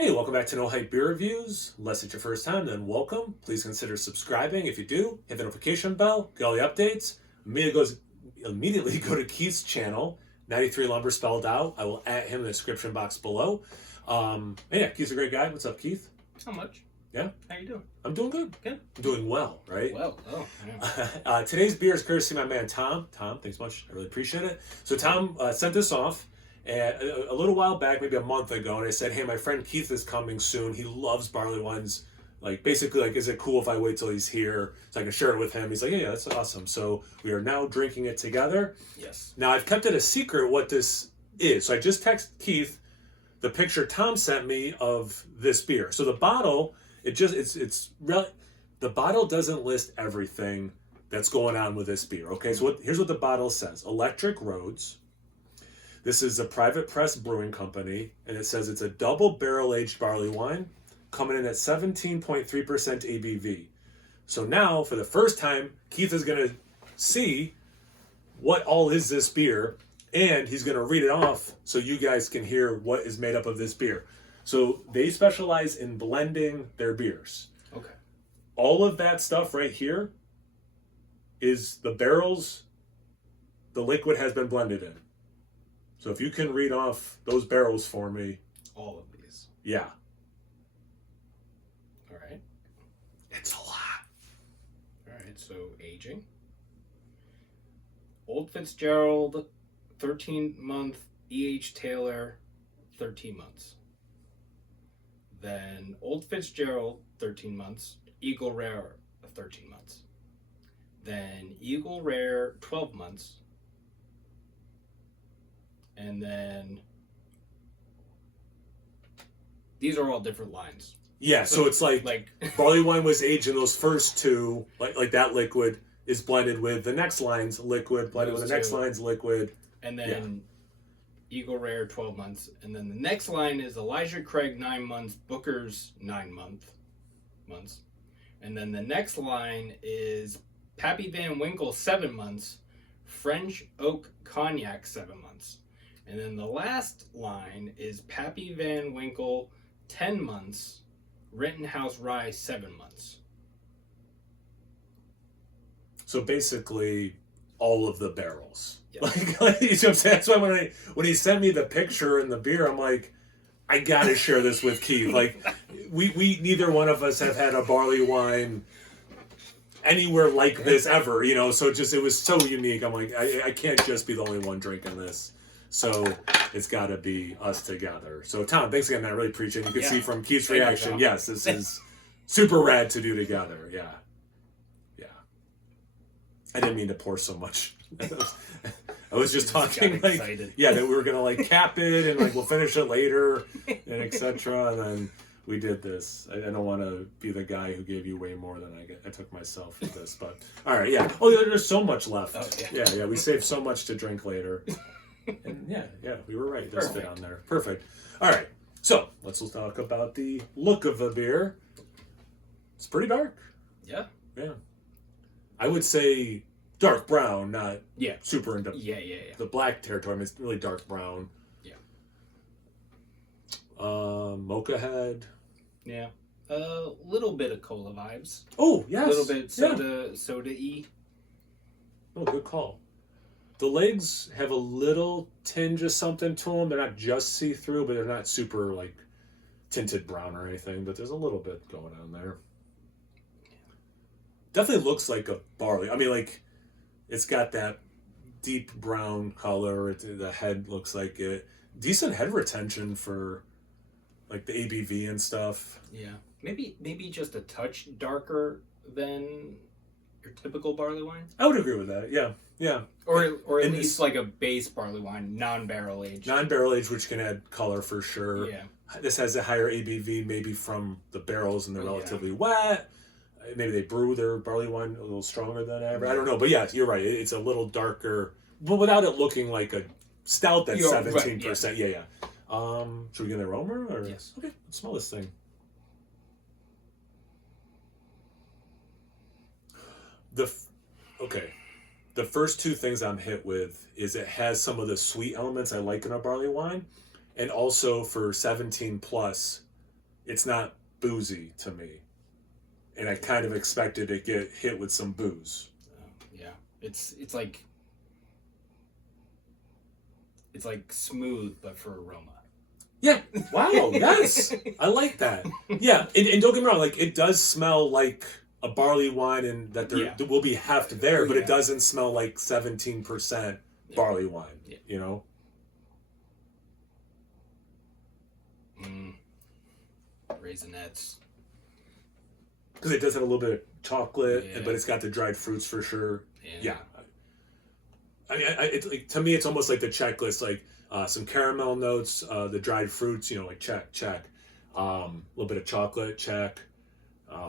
Hey, welcome back to No Hype Beer Reviews. Unless it's your first time, then welcome. Please consider subscribing. If you do, hit the notification bell, get all the updates. Immediately go to Keith's channel, 93 Lumber spelled out. I will add him in the description box below. Yeah, Keith's a great guy. What's up, Keith? Not much. Yeah? How you doing? I'm doing good. Good. I'm doing well, right? Well, yeah. Today's beer is courtesy of my man Tom. Tom, thanks much. I really appreciate it. So Tom sent this off a little while back, maybe a month ago, and I said, hey, my friend Keith is coming soon. He loves Barleywines. Basically, is it cool if I wait till he's here so I can share it with him? He's like, yeah, that's awesome. So we are now drinking it together. Yes. Now, I've kept it a secret what this is. So I just texted Keith the picture Tom sent me of this beer. So the bottle, the bottle doesn't list everything that's going on with this beer. Okay, so here's what the bottle says. Electric Roads. This is a private press brewing company, and it says it's a double barrel-aged barley wine coming in at 17.3% ABV. So now, for the first time, Keith is going to see what all is this beer, and he's going to read it off so you guys can hear what is made up of this beer. So they specialize in blending their beers. Okay. All of that stuff right here is the barrels the liquid has been blended in. So if you can read off those barrels for me. All of these. Yeah. All right. It's a lot. All right, so aging. Old Fitzgerald, 13-month. E.H. Taylor, 13 months. Then Old Fitzgerald, 13 months. Eagle Rare, 13 months. Then Eagle Rare, 12 months. And then these are all different lines. Yeah, so it's like barley wine was aged in those first two, like that liquid is blended with the next line's liquid, blended with the next line's liquid. And then Eagle Rare 12 months. And then the next line is Elijah Craig 9 months, Booker's 9 months. And then the next line is Pappy Van Winkle 7 months, French Oak Cognac 7 months. And then the last line is Pappy Van Winkle 10 months, Rittenhouse Rye 7 months. So basically all of the barrels. Yep. You know what I'm saying? That's why when he sent me the picture and the beer, I'm like, I gotta share this with Keith. Like we neither one of us have had a barley wine anywhere like this ever, so it was so unique. I'm like, I can't just be the only one drinking this. So it's got to be us together. So Tom, thanks again, man. I really appreciate it. You can see from Keith's reaction, yes, this is super rad to do together. Yeah. I didn't mean to pour so much. I was just talking that we were gonna cap it and we'll finish it later and etc. And then we did this. I don't want to be the guy who gave you way more than I took myself for this, but all right, yeah. Oh, there's so much left. Oh, yeah. We saved so much to drink later. And yeah, we were right. There's fit on there. Perfect. All right, so let's talk about the look of the beer. It's pretty dark. Yeah. I would say dark brown, not super into the black territory. I mean, it's really dark brown. Yeah. Mocha head. Yeah. A little bit of cola vibes. Oh, yes. A little bit soda-y. Oh, good call. The legs have a little tinge of something to them. They're not just see-through, but they're not super, tinted brown or anything. But there's a little bit going on there. Definitely looks like a barley. I mean, it's got that deep brown color. The head looks like it. Decent head retention for, the ABV and stuff. Yeah. Maybe just a touch darker than your typical barley wine. I would agree with that, yeah. Or at least a base barley wine, non-barrel aged. Non-barrel aged, which can add color for sure. Yeah. This has a higher ABV, maybe from the barrels, and they're relatively wet. Maybe they brew their barley wine a little stronger than ever. I don't know, but yeah, you're right. It's a little darker, but without it looking like a stout that's 17%. Right, yeah. Should we get an aroma? Or? Yes. Okay, let's smell this thing. The first two things I'm hit with is it has some of the sweet elements I like in a barley wine, and also for 17 plus, it's not boozy to me. And I kind of expected to get hit with some booze. Yeah. It's like smooth, but for aroma. Yeah. Wow. Yes. I like that. Yeah. And don't get me wrong. Like, it does smell like a barley wine, and that there will be heft there, but it doesn't smell like 17% barley wine. Yeah. You know. Raisinets. Because it does have a little bit of chocolate, but it's got the dried fruits for sure. Yeah. I mean, it's like, to me, it's almost like the checklist, like some caramel notes, the dried fruits, like check. A little bit of chocolate, check.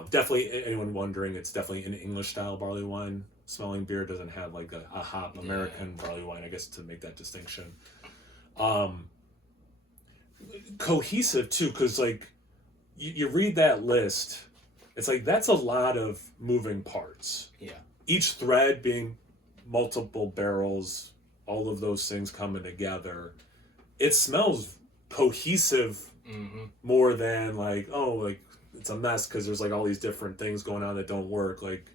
Definitely, anyone wondering, it's definitely an English style barley wine smelling beer. It doesn't have like a hop American barley wine, I guess, to make that distinction. Cohesive too, because like you read that list, it's like that's a lot of moving parts. Yeah. Each thread being multiple barrels, all of those things coming together. It smells cohesive more than like it's a mess because there's like all these different things going on that don't work. Like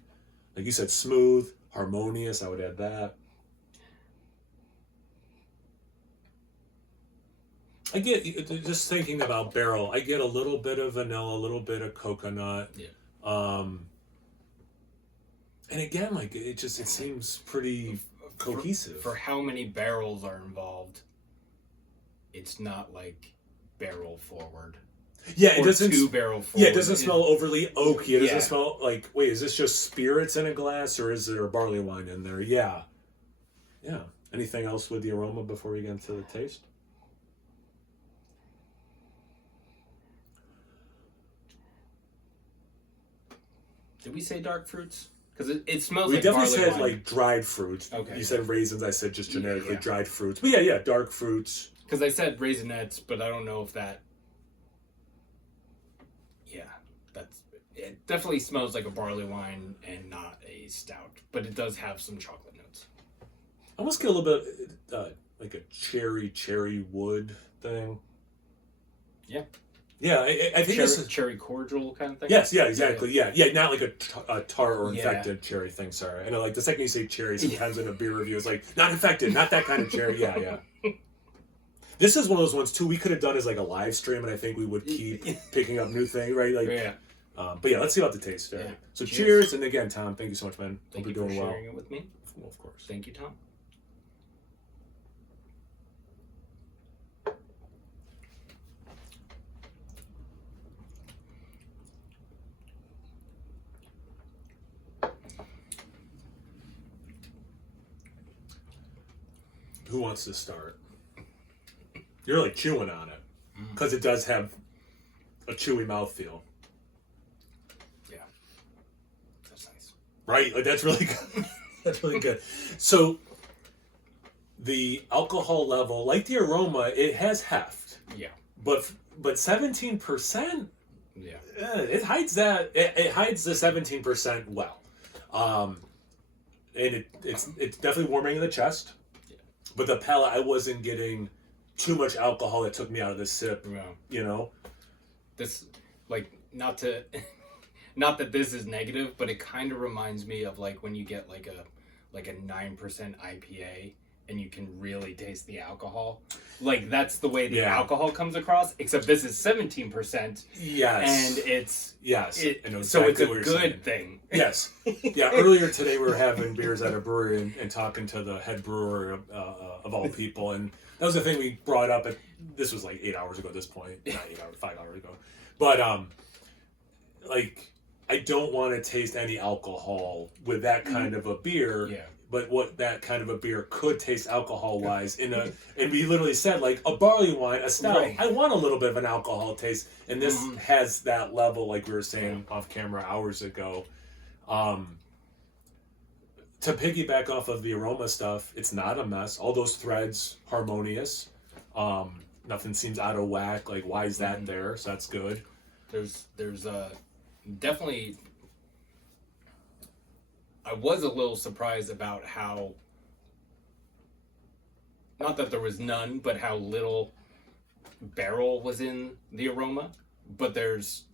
you said, smooth, harmonious. I would add that. I get, just thinking about barrel, I get a little bit of vanilla, a little bit of coconut. Yeah. And again, like it seems pretty cohesive. For how many barrels are involved, it's not like barrel forward. Yeah, it doesn't. 2 barrel forward. Yeah, it doesn't smell overly oaky. It doesn't smell like, wait, is this just spirits in a glass or is there a barley wine in there? Yeah. Yeah. Anything else with the aroma before we get into the taste? Did we say dark fruits? Because it smells we like definitely barley said wine. Like dried fruits. Okay. You said raisins. I said just generically dried fruits. But yeah, dark fruits. Because I said raisinets, but I don't know if that. Yeah, it definitely smells like a barley wine and not a stout, but it does have some chocolate notes. I almost get a little bit like a cherry wood thing. Yeah. Yeah, I think it's cherry cordial kind of thing. Yes, yeah, exactly. Yeah, not like a tart or infected cherry thing. Sorry, I know. Like the second you say cherry, sometimes in a beer review, it's like not infected, not that kind of cherry. Yeah. This is one of those ones too. We could have done as like a live stream, and I think we would keep picking up new things, right? Like, but yeah, let's see about the taste. Right? Yeah. So cheers, and again, Tom, thank you so much, man. Thank you for sharing it with me. Well, of course. Thank you, Tom. Who wants to start? You're like chewing on it because it does have a chewy mouthfeel. Yeah, that's nice. Right, like that's really good. That's really good. So the alcohol level, like the aroma, it has heft. Yeah, but 17%. Yeah, it hides that. It hides the 17% well, and it's definitely warming in the chest. But the palate, I wasn't getting too much alcohol that took me out of the sip. Yeah. You know? This, like, not that this is negative, but it kind of reminds me of, like, when you get, like a 9% IPA and you can really taste the alcohol. Like, that's the way the alcohol comes across, except this is 17%. Yes. And it's... Yes. I know exactly so it's a good thing. Yes. Yeah, earlier today we were having beers at a brewery and talking to the head brewer of all people, and that was the thing we brought up. This was like 8 hours ago at this point. Not 8 hours, 5 hours ago. But, like, I don't want to taste any alcohol with that kind of a beer. Yeah. But what that kind of a beer could taste alcohol-wise and we literally said, like, a barley wine, a stout, right. I want a little bit of an alcohol taste, and this has that level, like we were saying off camera hours ago. To piggyback off of the aroma stuff, it's not a mess. All those threads, harmonious. Nothing seems out of whack. Like, why is that there? So that's good. There's definitely... I was a little surprised about how, not that there was none, but how little barrel was in the aroma. but there's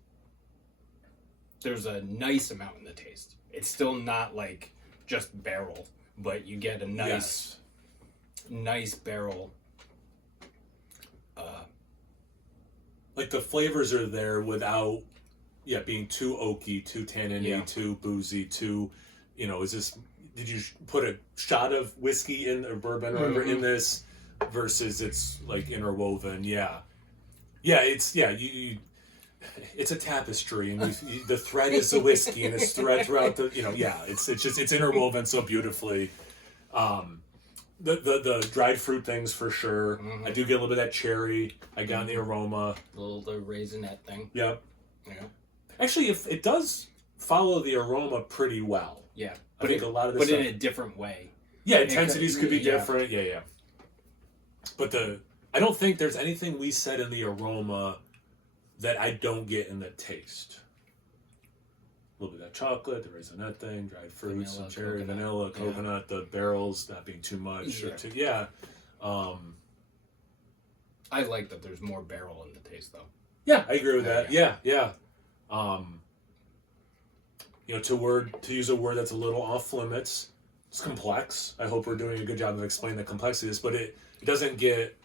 a nice amount in the taste. It's still not like just barrel, but you get a nice barrel. Like the flavors are there without, being too oaky, too tannin-y, too boozy, too, is this? Did you put a shot of whiskey in or bourbon or whatever in this versus it's like interwoven? Yeah, it's you it's a tapestry, and the thread is the whiskey, and it's thread throughout the it's interwoven so beautifully. The dried fruit things for sure. I do get a little bit of that cherry. I got the aroma. The raisinette thing. Yep. Yeah. Actually, if it does follow the aroma pretty well. Yeah. I think a lot of this but stuff, in a different way. Yeah, intensities could be different. Yeah. But I don't think there's anything we said in the aroma that I don't get in the taste. A little bit of that chocolate, the raisinette thing, dried fruits, some cherry, coconut, vanilla, coconut, the barrels not being too much. I like that there's more barrel in the taste, though. Yeah, I agree with that. Yeah. To use a word that's a little off limits, it's complex. I hope we're doing a good job of explaining the complexity of this, but it doesn't get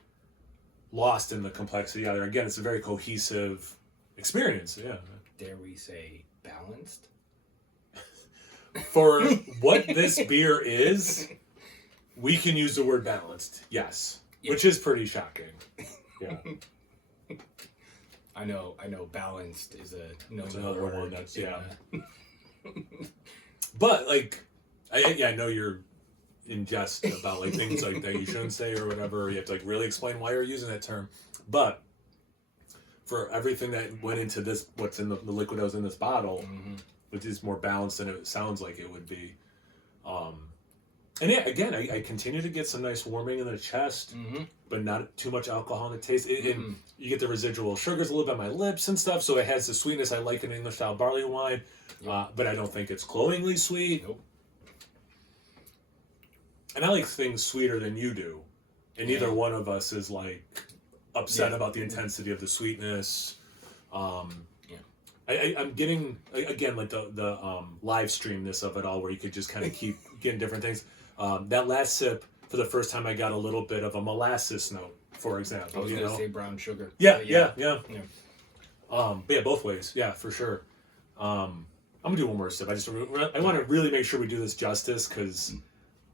lost in the complexity either. Again, it's a very cohesive experience. Yeah. Dare we say balanced? For what this beer is, we can use the word balanced. Yes. Yeah. Which is pretty shocking. Yeah. I know balanced is another one that's But like I know you're in jest about like things like that you shouldn't say or whatever. You have to like really explain why you're using that term. But for everything that went into this, what's in the liquid that was in this bottle, which is more balanced than it sounds like it would be. And yeah, again, I continue to get some nice warming in the chest, but not too much alcohol in the taste. And you get the residual sugars a little bit on my lips and stuff, so it has the sweetness I like in English style barley wine, but I don't think it's cloyingly sweet. Nope. And I like things sweeter than you do, and neither one of us is like upset about the intensity of the sweetness. I'm getting, again, like the live streamness of it all, where you could just kind of keep getting different things. That last sip, for the first time, I got a little bit of a molasses note, for example. I was going to say brown sugar. Yeah. But yeah, both ways. Yeah, for sure. I'm going to do one more sip. I want to really make sure we do this justice, because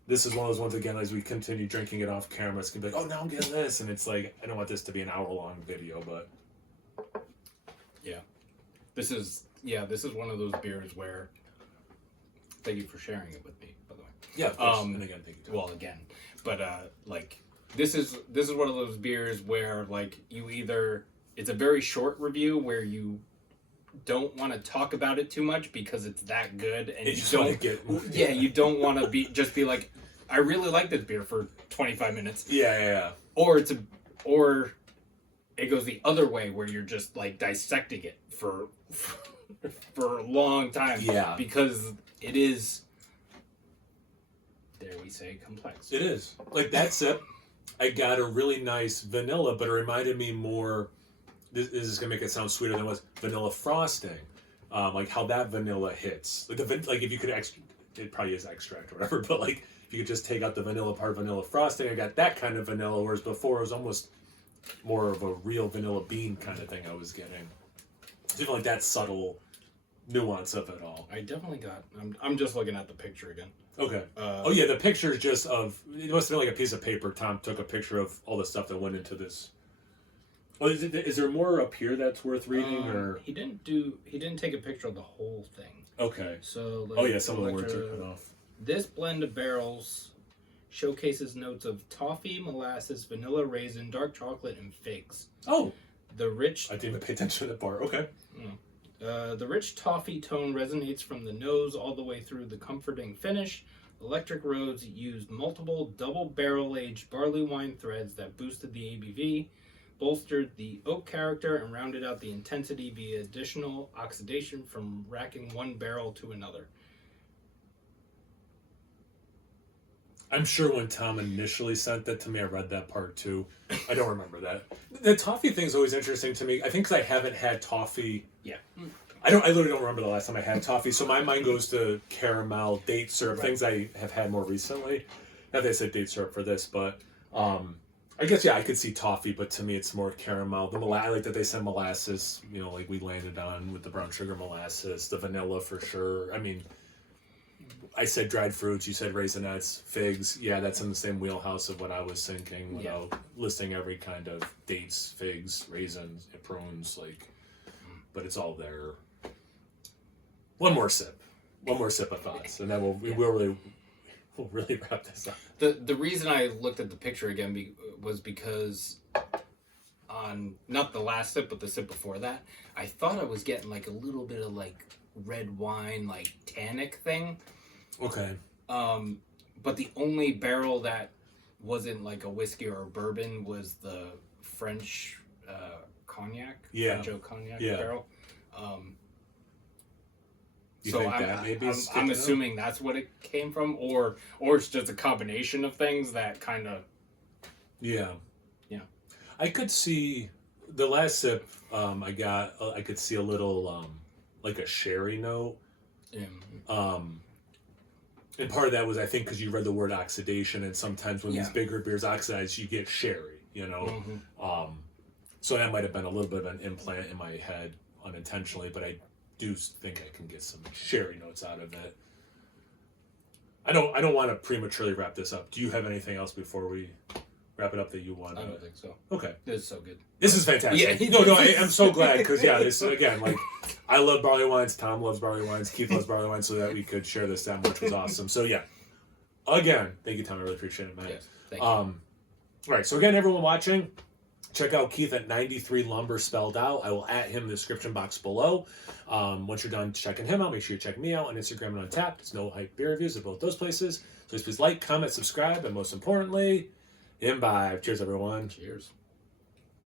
this is one of those ones, again, as we continue drinking it off camera, it's going to be like, oh, now I'm getting this. And it's like, I don't want this to be an hour-long video, but... Yeah. This is one of those beers where... Thank you for sharing it with me, by the way. Yeah, of course. And again, thank you. Well, again. But, this is one of those beers where, like, you either... It's a very short review where you don't want to talk about it too much because it's that good, and you don't want to be like, I really like this beer for 25 minutes. Yeah. Or it goes the other way where you're just like dissecting it for a long time. Yeah. Because it is, dare we say, complex. It is. Like that sip, I got a really nice vanilla, but it reminded me more. This is gonna make it sound sweeter than it was. Vanilla frosting, like how that vanilla hits. Like if you could it probably is extract or whatever, but like if you could just take out the vanilla part, vanilla frosting, I got that kind of vanilla. Whereas before it was almost more of a real vanilla bean kind of thing I was getting. It's even like that subtle nuance of it all. I definitely got. I'm just looking at the picture again. Okay. The picture is just of. It must have been like a piece of paper. Tom took a picture of all the stuff that went into this. Oh, is there more up here that's worth reading, or he didn't take a picture of the whole thing. Okay. So some of the words are cut off. This blend of barrels showcases notes of toffee, molasses, vanilla, raisin, dark chocolate, and figs. Oh. I didn't even pay attention to the bar. Okay. The rich toffee tone resonates from the nose all the way through the comforting finish. Electric Roads used multiple double barrel-aged barley wine threads that boosted the ABV, bolstered the oak character, and rounded out the intensity via additional oxidation from racking one barrel to another. I'm sure when Tom initially sent that to me, I read that part too. I don't remember that. The toffee thing is always interesting to me. I think 'cause I haven't had toffee. Yeah. I literally don't remember the last time I had toffee, so my mind goes to caramel, date syrup, things I have had more recently. Not that I said date syrup for this, but I guess I could see toffee, but to me it's more caramel. I like that they send molasses, like we landed on with the brown sugar molasses, the vanilla for sure. I mean, I said dried fruits, you said raisinets, figs. Yeah, that's in the same wheelhouse of what I was thinking without listing every kind of dates, figs, raisins, prunes, but it's all there. One more sip of thoughts, and then we'll really wrap this up. The reason I looked at the picture again was because on not the last sip, but the sip before that, I thought I was getting like a little bit of like red wine, like tannic thing. Okay. But the only barrel that wasn't like a whiskey or a bourbon was the French cognac. Yeah. French oak cognac Yeah. barrel. You So think that maybe I'm assuming that's what it came from, or it's just a combination of things that kind of. Yeah. Yeah. I could see the last sip I could see a little like a sherry note. Yeah. And part of that was I think because you read the word oxidation, and sometimes when these bigger beers oxidize, you get sherry. Mm-hmm. So that might have been a little bit of an implant in my head unintentionally, but I do think I can get some sherry notes out of it. I don't want to prematurely wrap this up. Do you have anything else before we wrap it up that you want? I don't think so. Okay. This is so good. This is fantastic. Yeah. No, I'm so glad because this again, I love barley wines. Tom loves barley wines. Keith loves barley wines, so that we could share this down, which was awesome. So again, thank you, Tom. I really appreciate it, man. Yes, thank you. All right. So again, everyone watching, check out Keith at 93 Lumber spelled out. I will at him in the description box below. Once you're done checking him out, make sure you check me out on Instagram and Untappd. It's No Hype Beer Reviews at both those places. So please like, comment, subscribe, and most importantly, imbibe. Cheers, everyone. Cheers.